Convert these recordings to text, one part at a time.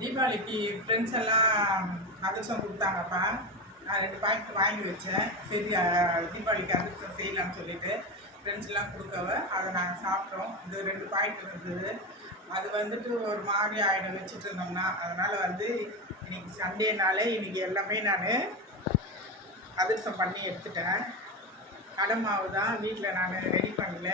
தீபாவளிக்கு ஃப்ரெண்ட்ஸ் எல்லாம் அதிரசம் கொடுத்தாங்கப்பா. நான் 2 பாக்கெட் வாங்கி வச்சேன். சரி தீபாவளிக்கு அதிரசம் செய்யலாம்னு சொல்லிட்டு ஃப்ரெண்ட்ஸ்லாம் கொடுக்கவ அதை நாங்கள் சாப்பிட்டோம். இது 2 பாக்கெட் இருந்தது. அது வந்துட்டு ஒரு மாதிரி ஆகிடும் வச்சுட்டு இருந்தோம்னா. அதனால் இன்றைக்கி சண்டேனாலே இன்றைக்கி எல்லாமே நான் அதிரசம் பண்ணி எடுத்துட்டேன். கடை மாவு தான் வீட்டில் நான் ரெடி பண்ணல.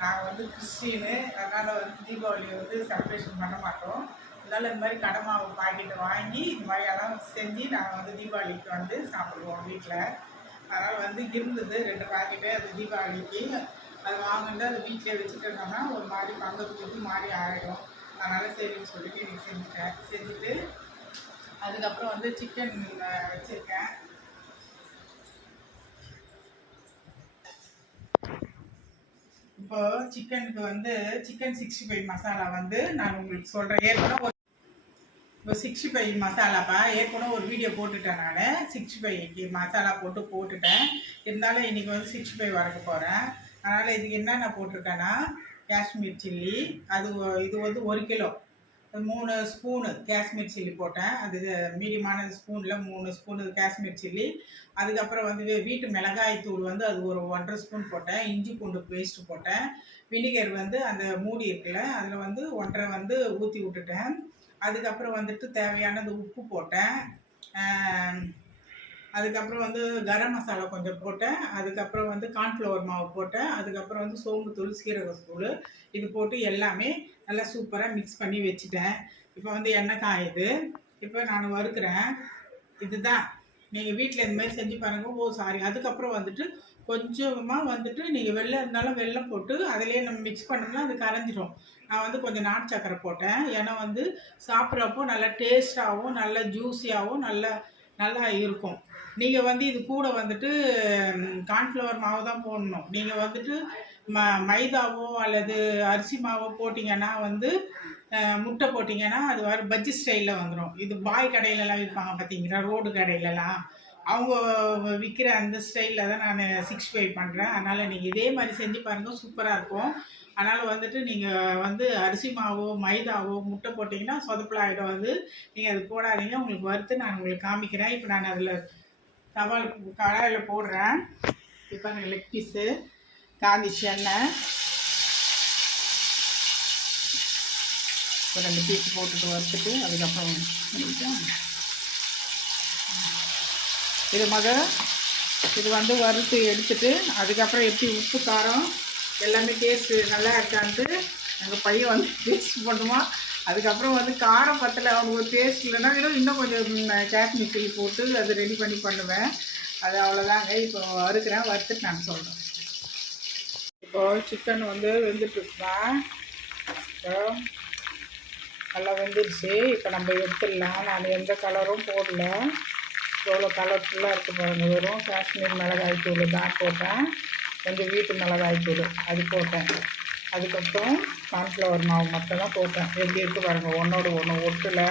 நாங்கள் கிறிஸ்டின்னு, அதனால் தீபாவளி செலிப்ரேஷன் பண்ண மாட்டோம். அதனால் இந்த மாதிரி கடை மாவு பாக்கெட்டை வாங்கி இந்த மாதிரியெல்லாம் செஞ்சு நாங்கள் தீபாவளிக்கு சாப்பிடுவோம் வீட்டில். அதனால் இருந்தது 2 பாக்கெட்டு. அது தீபாவளிக்கு அது வாங்கிட்டு அது வீட்டிலே வச்சுட்டு இருந்தோம்னா ஒரு மாதிரி பங்கத்துக்கு மாதிரி ஆகிடும். அதனால் சரின்னு சொல்லிட்டு இன்றைக்கி செஞ்சுட்டு அதுக்கப்புறம் சிக்கன் வச்சுருக்கேன். இப்போ சிக்கனுக்கு சிக்கன் 65 மசாலா நான் உங்களுக்கு சொல்கிறேன். ஏற்கனவே இப்போ 65 மசாலாப்பா ஏற்கனவே ஒரு வீடியோ போட்டுட்டேன். நான் 65க்கு மசாலா போட்டுட்டேன். இருந்தாலும் இன்றைக்கி 65 வரைக்க போகிறேன். அதனால் இதுக்கு என்னென்ன போட்டிருக்கேன்னா, காஷ்மீர் சில்லி இது 1 கிலோ 3 ஸ்பூனு காஷ்மீர் சில்லி போட்டேன். அது மீடியமான ஸ்பூனில் 3 ஸ்பூனு காஷ்மீர் சில்லி. அதுக்கப்புறம் வீட்டு மிளகாய் தூள் அது ஒரு 1.5 ஸ்பூன் போட்டேன். இஞ்சி பூண்டு பேஸ்ட்டு போட்டேன். வினிகர் அந்த மூடி இருக்குல்ல அதில் 1.5 ஊற்றி விட்டுட்டேன். அதுக்கப்புறம் தேவையானது உப்பு போட்டேன். அதுக்கப்புறம் கரம் மசாலா கொஞ்சம் போட்டேன். அதுக்கப்புறம் கார்ன்ஃப்ளவர் மாவு போட்டேன். அதுக்கப்புறம் சோம்புத்தூள், சீரகத்தூள் இது போட்டு எல்லாமே நல்லா சூப்பராக மிக்ஸ் பண்ணி வச்சுட்டேன். இப்போ எண்ணெய் காயுது. இப்போ நான் வறுக்கிறேன். இதுதான் நீங்கள் வீட்டில் இந்த மாதிரி செஞ்சு பாருங்கள். அதுக்கப்புறம் கொஞ்சமாக நீங்கள் வெல்லம் இருந்தாலும் வெல்லம் போட்டு அதிலே நம்ம மிக்ஸ் பண்ணோம்னா அது கரைஞ்சிடும். நான் கொஞ்சம் நாட்டு சக்கரை போட்டேன். ஏன்னா சாப்பிட்றப்போ நல்லா டேஸ்ட்டாகவும் நல்லா ஜூஸியாகவும் நல்லா இருக்கும். நீங்கள் இது கூட கார்ன்ஃப்ளவர் மாவு தான் போடணும். நீங்கள் மைதாவோ அல்லது அரிசி மாவோ போட்டிங்கன்னா முட்டை போட்டிங்கன்னா அது பஜ்ஜி ஸ்டைலில் வந்துடும். இது பாய் கடையிலலாம் விற்பாங்க பார்த்தீங்களா, ரோடு கடையிலலாம் அவங்க விற்கிற அந்த ஸ்டைலில் தான் நான் 65 பண்ணுறேன். அதனால் நீங்கள் இதே மாதிரி செஞ்சு பாருங்கள், சூப்பராக இருக்கும். அதனால் நீங்கள் அரிசி மாவோ மைதாவோ முட்டை போட்டிங்கன்னா சொதப்பலாகிடும். நீங்கள் அது போடாதீங்க. உங்களுக்கு வறுத்து நான் உங்களுக்கு காமிக்கிறேன். இப்போ நான் அதில் கடாயில் போடுறேன். இப்போ லெக் பீஸு காந்திச்சு எண்ணெய் ஒரு 2 பீஸ் போட்டுட்டு வறுத்துட்டு அதுக்கப்புறம் இது வறுத்து எடுத்துட்டு அதுக்கப்புறம் எப்படி உப்பு காரம் எல்லாமே டேஸ்ட்டு நல்லா இருக்கான்ட்டு எங்கள் பையன் டேஸ்ட் பண்ணுவான். அதுக்கப்புறம் காரம் பத்தலை அவனுக்கு ஒரு டேஸ்ட் இல்லைன்னா இன்னும் கொஞ்சம் காஷ்மீர் சில்லி போட்டு அது ரெடி பண்ணி பண்ணுவேன். அது அவ்வளோதாங்க. இப்போ வறுத்துட்டு நான் சொல்கிறேன். இப்போது சிக்கன் வெந்துட்டுருக்குதான். இப்போ நல்லா வெந்துடுச்சு. இப்போ நம்ம எடுத்துடலாம். நான் எந்த கலரும் போடல. எவ்வளோ கலர்ஃபுல்லாக இருக்குது பாருங்கள். வெறும் காஷ்மீர் மிளகாய் தூள் தான் போட்டேன். கொஞ்சம் வீட்டு மிளகாய் தூள் அது போட்டேன். அதுக்கப்புறம் கார்ன்ஃப்ளவர் மாவு மட்டும் தான் போட்டேன். எப்படி இருக்குது பாருங்கள். ஒன்றோடு ஒன்று ஒட்டில்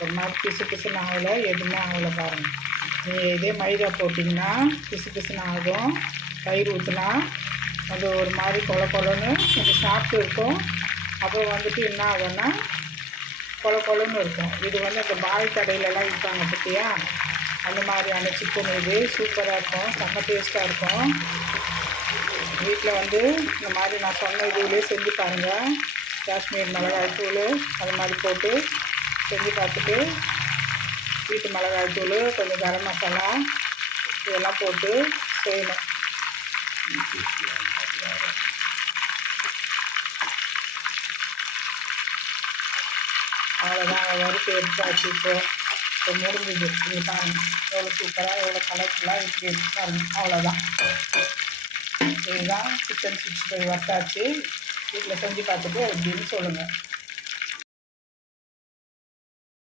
ஒரு மாதிரி பிசுன்னு ஆகலை, எதுவுமே ஆகலை பாருங்கள். நீங்கள் இதே மைதா போட்டிங்கன்னா பிசுன்னு ஆகும். தயிர் ஊற்றினா அது ஒரு மாதிரி கொலன்னு கொஞ்சம் சாப்பிட்டு இருக்கும். அப்புறம் என்ன ஆகும்னா கொலன்னு இருக்கும். இது அந்த பாய் கடையிலலாம் விற்பாங்க பற்றியா, அந்த மாதிரியான சிக்கன். இது சூப்பராக இருக்கும், செம்ம டேஸ்ட்டாக இருக்கும். வீட்டில் இந்த மாதிரி நான் சொன்ன இதுலேயே செஞ்சு பாருங்கள். காஷ்மீர் மிளகாய் தூள் அது மாதிரி போட்டு செஞ்சு பார்த்துட்டு வீட்டு மிளகாய் தூள் கொஞ்சம் கரம் மசாலா இதெல்லாம் போட்டு செய்யணும். அவ்வளோதான். வறுத்து எடுத்தாச்சு. இப்போ முடிஞ்சுது. இது பாருங்கள் எவ்வளோ சூப்பராக எவ்வளோ கலர்ஃபுல்லாக இப்படி எடுத்துக்காருங்க. அவ்வளோதான். இதுதான் சிக்கன் 65 வறுத்தாச்சு. வீட்டில் செஞ்சு பார்த்துட்டு எப்படின்னு சொல்லுங்கள்.